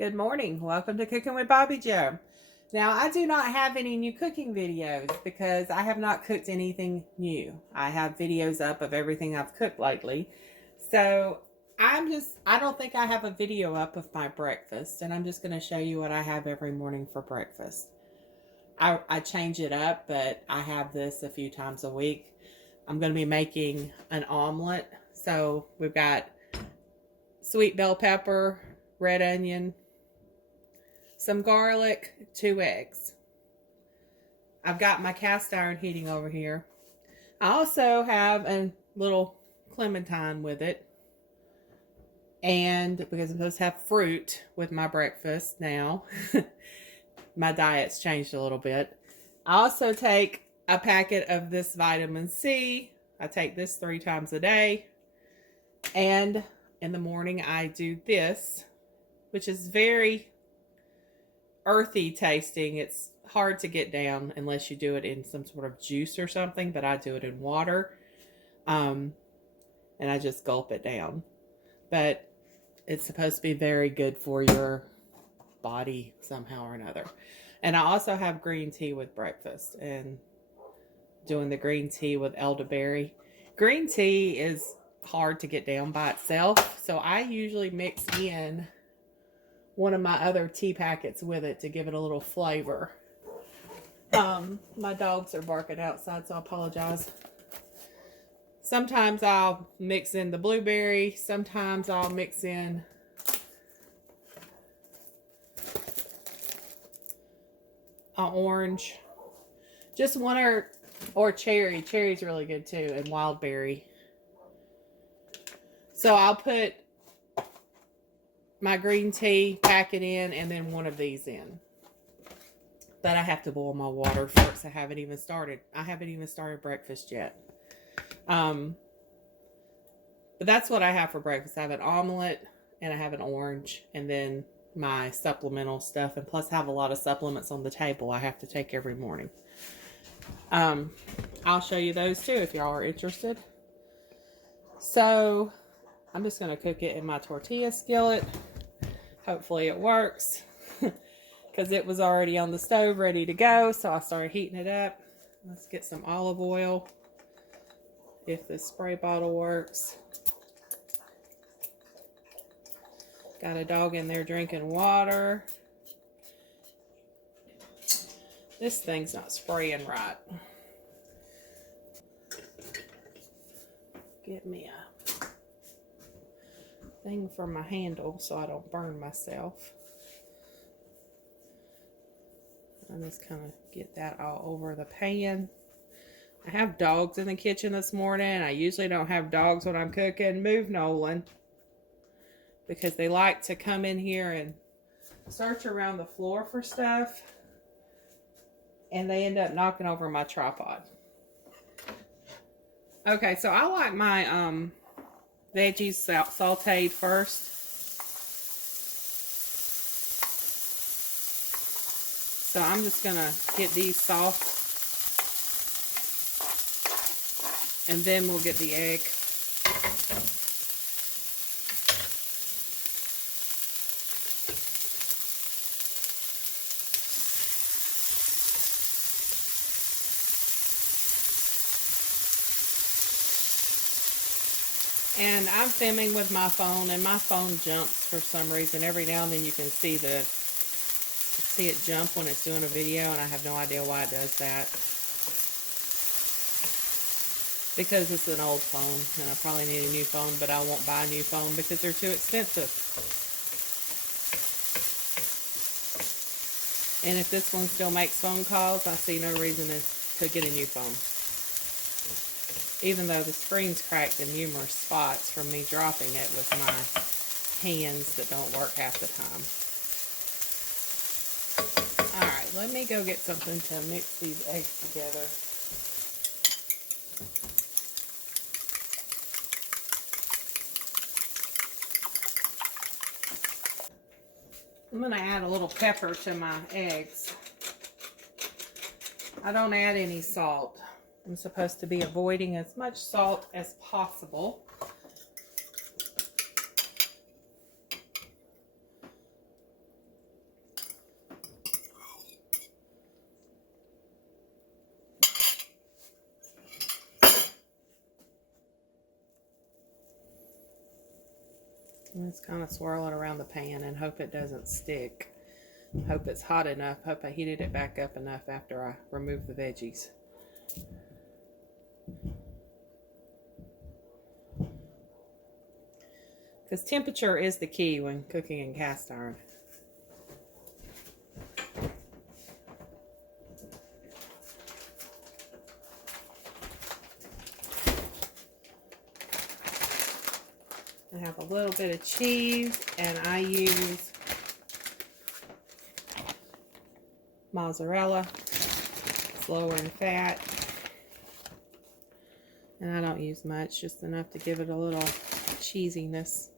Good morning. Welcome to Cooking with Bobbi Jo. Now, I do not have any new cooking videos because I have not cooked anything new. I have videos up of everything I've cooked lately. So, I don't think I have a video up of my breakfast, and I'm just going to show you what I have every morning for breakfast. I change it up, but I have this a few times a week. I'm going to be making an omelet. So, we've got sweet bell pepper, red onion, some garlic, 2 eggs. I've got my cast iron heating over here. I also have a little clementine with it. And because I'm supposed to have fruit with my breakfast now, my diet's changed a little bit. I also take a packet of this vitamin C. I take this 3 times a day. And in the morning I do this, which is very earthy tasting. It's hard to get down unless you do it in some sort of juice or something, but I do it in water. And I just gulp it down. But it's supposed to be very good for your body somehow or another. And I also have green tea with breakfast, and doing the green tea with elderberry. Green tea is hard to get down by itself, so I usually mix in one of my other tea packets with it to give it a little flavor. My dogs are barking outside, so I apologize. Sometimes I'll mix in the blueberry. Sometimes I'll mix in an orange. Just one or cherry. Cherry's really good too, and wild berry. So I'll put my green tea packet in and then one of these in. But I have to boil my water first. I haven't even started breakfast yet. But that's what I have for breakfast. I have an omelet and I have an orange and then my supplemental stuff. And plus I have a lot of supplements on the table I have to take every morning. I'll show you those too if y'all are interested. So I'm just going to cook it in my tortilla skillet. Hopefully it works because it was already on the stove ready to go. So I started heating it up. Let's get some olive oil if this spray bottle works. Got a dog in there drinking water. This thing's not spraying right. Get me a thing for my handle so I don't burn myself. I'm just kind of get that all over the pan. I have dogs in the kitchen this morning. I usually don't have dogs when I'm cooking. Move, Nolan. Because they like to come in here and search around the floor for stuff. And they end up knocking over my tripod. Okay, so I like my veggies sauteed first. So I'm just going to get these soft. And then we'll get the egg. And I'm filming with my phone, and my phone jumps for some reason. Every now and then you can see it jump when it's doing a video, and I have no idea why it does that. Because it's an old phone, and I probably need a new phone, but I won't buy a new phone because they're too expensive. And if this one still makes phone calls, I see no reason to get a new phone. Even though the screen's cracked in numerous spots from me dropping it with my hands that don't work half the time. Alright, let me go get something to mix these eggs together. I'm going to add a little pepper to my eggs. I don't add any salt. I'm supposed to be avoiding as much salt as possible. And just kind of swirl it around the pan and hope it doesn't stick. Hope it's hot enough. Hope I heated it back up enough after I remove the veggies. Because temperature is the key when cooking in cast iron. I have a little bit of cheese, and I use mozzarella. It's lower in fat. And I don't use much, just enough to give it a little cheesiness.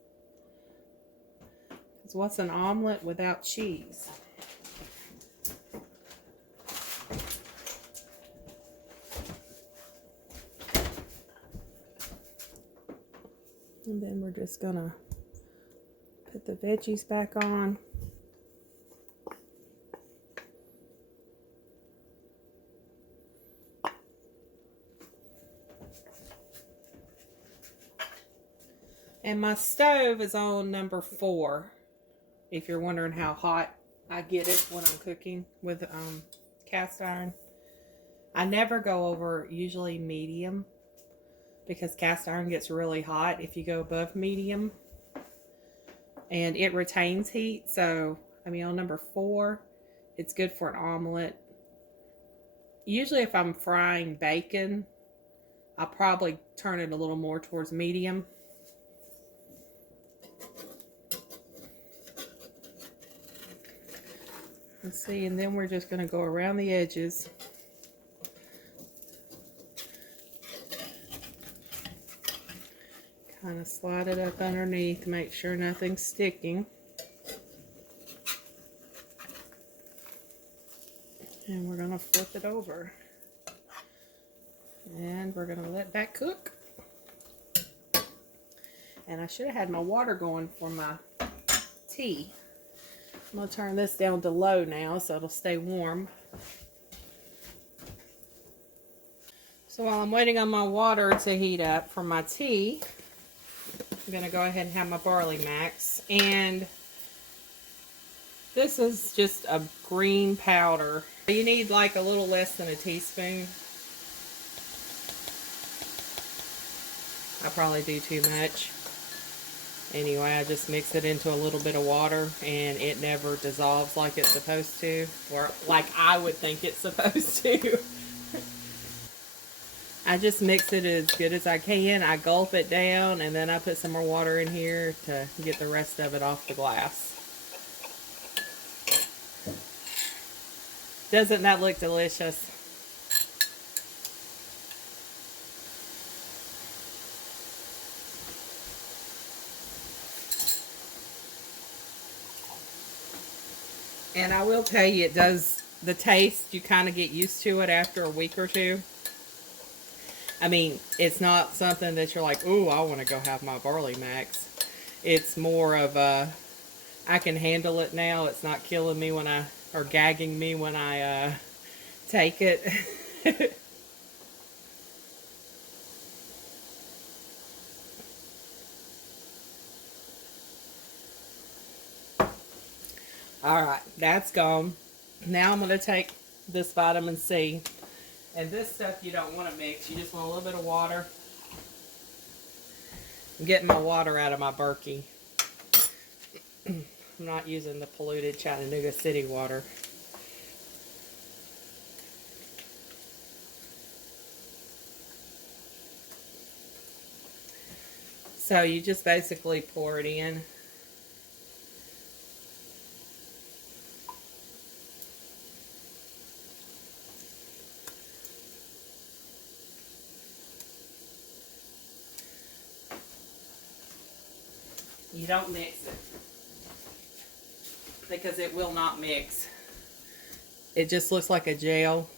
Because what's an omelet without cheese? And then we're just gonna put the veggies back on. And my stove is on number 4. If you're wondering how hot I get it when I'm cooking with cast iron. I never go over usually medium, because cast iron gets really hot if you go above medium. And it retains heat. So, I mean, on number 4, it's good for an omelet. Usually if I'm frying bacon, I'll probably turn it a little more towards medium. Let's see, and then we're just going to go around the edges. Kind of slide it up underneath to make sure nothing's sticking. And we're going to flip it over. And we're going to let that cook. And I should have had my water going for my tea. I'm going to turn this down to low now so it'll stay warm. So while I'm waiting on my water to heat up for my tea, I'm going to go ahead and have my barley max. And this is just a green powder. You need like a little less than a teaspoon. I probably do too much. Anyway, I just mix it into a little bit of water, and it never dissolves like it's supposed to, or like I would think it's supposed to. I just mix it as good as I can. I gulp it down, and then I put some more water in here to get the rest of it off the glass. Doesn't that look delicious? And I will tell you, it does, the taste, you kind of get used to it after a week or two. I mean, it's not something that you're like, ooh, I want to go have my barley max. It's more of a, I can handle it now. It's not killing me when I, or gagging me when I take it. Alright, that's gone. Now I'm going to take this vitamin C. And this stuff you don't want to mix. You just want a little bit of water. I'm getting my water out of my Berkey. I'm not using the polluted Chattanooga City water. So you just basically pour it in. You don't mix it, because it will not mix. It just looks like a gel.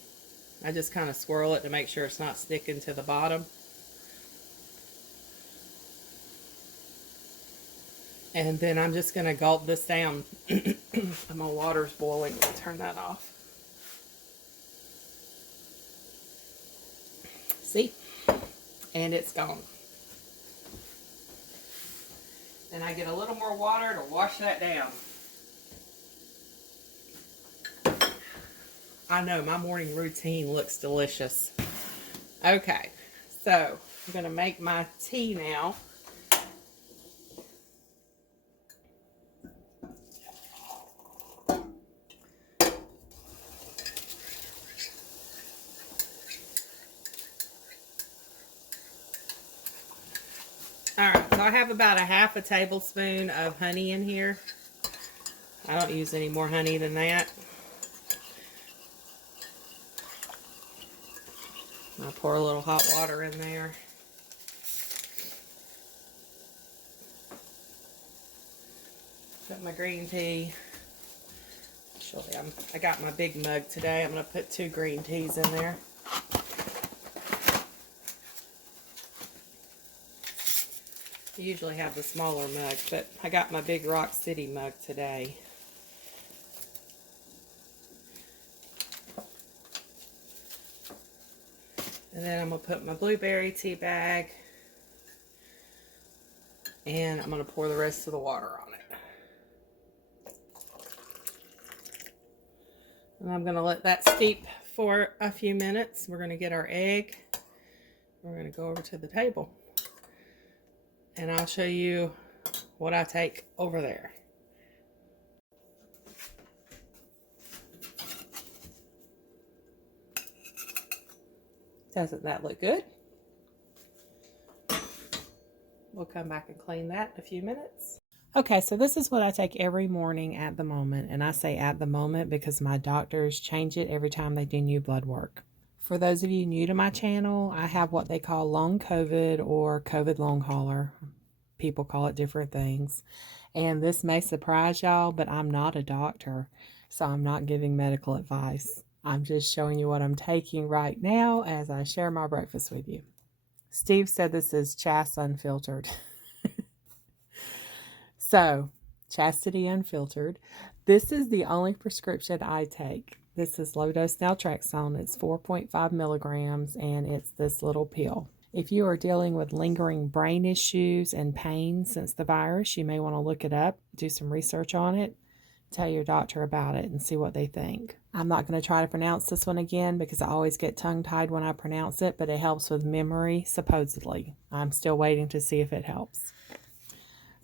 I just kind of swirl it to make sure it's not sticking to the bottom. And then I'm just going to gulp this down. My water's boiling. Let me turn that off. See? And it's gone. And I get a little more water to wash that down. I know, my morning routine looks delicious. Okay, so I'm going to make my tea now. Alright, so I have about a half a tablespoon of honey in here. I don't use any more honey than that. I'll pour a little hot water in there. Put my green tea. Actually, I got my big mug today. I'm going to put 2 green teas in there. I usually have the smaller mug, but I got my big Rock City mug today. And then I'm going to put my blueberry tea bag, and I'm going to pour the rest of the water on it. And I'm going to let that steep for a few minutes. We're going to get our egg. We're going to go over to the table. And I'll show you what I take over there. Doesn't that look good? We'll come back and clean that in a few minutes. Okay, so this is what I take every morning at the moment. And I say at the moment because my doctors change it every time they do new blood work. For those of you new to my channel, I have what they call long COVID or COVID long hauler. People call it different things. And this may surprise y'all, but I'm not a doctor, so I'm not giving medical advice. I'm just showing you what I'm taking right now as I share my breakfast with you. Steve said this is Chast Unfiltered. So, Chastity Unfiltered. This is the only prescription I take. This is low-dose naltrexone. It's 4.5 milligrams, and it's this little pill. If you are dealing with lingering brain issues and pain since the virus, you may want to look it up, do some research on it, tell your doctor about it, and see what they think. I'm not going to try to pronounce this one again because I always get tongue-tied when I pronounce it, but it helps with memory, supposedly. I'm still waiting to see if it helps.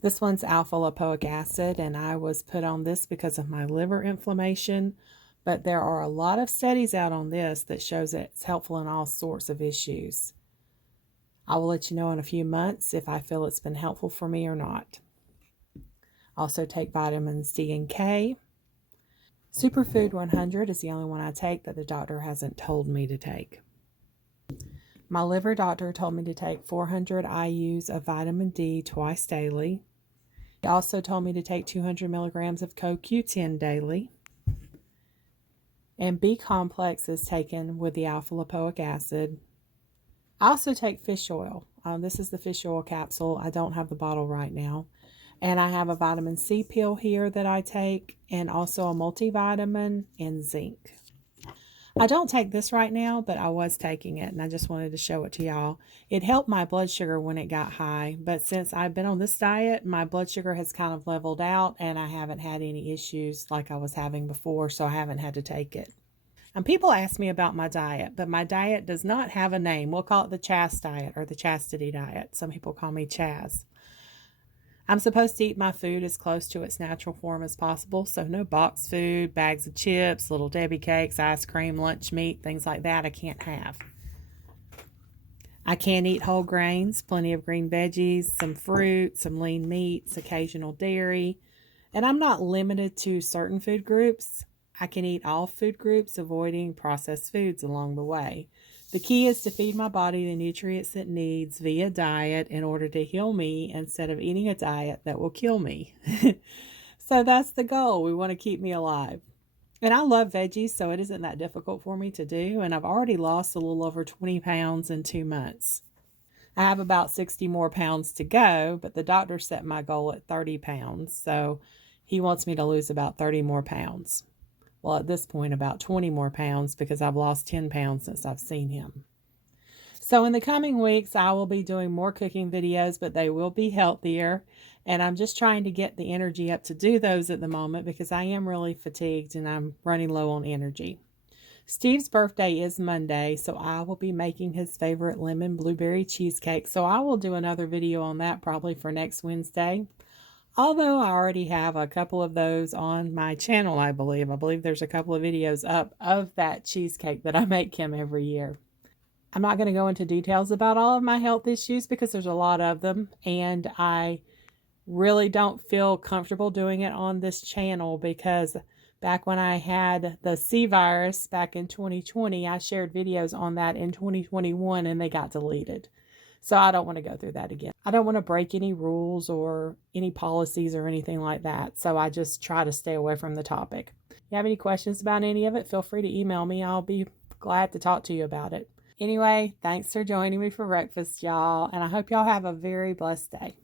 This one's alpha lipoic acid, and I was put on this because of my liver inflammation, but there are a lot of studies out on this that shows it's helpful in all sorts of issues. I will let you know in a few months if I feel it's been helpful for me or not. Also take vitamins D and K. Superfood 100 is the only one I take that the doctor hasn't told me to take. My liver doctor told me to take 400 IUs of vitamin D twice daily. He also told me to take 200 milligrams of CoQ10 daily. And B complex is taken with the alpha lipoic acid. I also take fish oil. This is the fish oil capsule. I don't have the bottle right now. And I have a vitamin C pill here that I take, and also a multivitamin and zinc. I don't take this right now, but I was taking it, and I just wanted to show it to y'all. It helped my blood sugar when it got high, but since I've been on this diet, my blood sugar has kind of leveled out, and I haven't had any issues like I was having before, so I haven't had to take it. And people ask me about my diet, but my diet does not have a name. We'll call it the Chast diet or the Chastity diet. Some people call me Chaz. I'm supposed to eat my food as close to its natural form as possible, so no boxed food, bags of chips, Little Debbie cakes, ice cream, lunch meat, things like that I can't have. I can eat whole grains, plenty of green veggies, some fruit, some lean meats, occasional dairy, and I'm not limited to certain food groups. I can eat all food groups, avoiding processed foods along the way. The key is to feed my body the nutrients it needs via diet in order to heal me instead of eating a diet that will kill me. So that's the goal. We want to keep me alive. And I love veggies, so it isn't that difficult for me to do. And I've already lost a little over 20 pounds in 2 months. I have about 60 more pounds to go, but the doctor set my goal at 30 pounds. So he wants me to lose about 30 more pounds. Well, at this point, about 20 more pounds because I've lost 10 pounds since I've seen him. So in the coming weeks, I will be doing more cooking videos, but they will be healthier. And I'm just trying to get the energy up to do those at the moment because I am really fatigued and I'm running low on energy. Steve's birthday is Monday, so I will be making his favorite lemon blueberry cheesecake. So I will do another video on that probably for next Wednesday. Although I already have a couple of those on my channel, I believe. I believe there's a couple of videos up of that cheesecake that I make him every year. I'm not going to go into details about all of my health issues because there's a lot of them, and I really don't feel comfortable doing it on this channel because back when I had the C virus back in 2020, I shared videos on that in 2021 and they got deleted. So I don't want to go through that again. I don't want to break any rules or any policies or anything like that. So I just try to stay away from the topic. If you have any questions about any of it, feel free to email me. I'll be glad to talk to you about it. Anyway, thanks for joining me for breakfast, y'all. And I hope y'all have a very blessed day.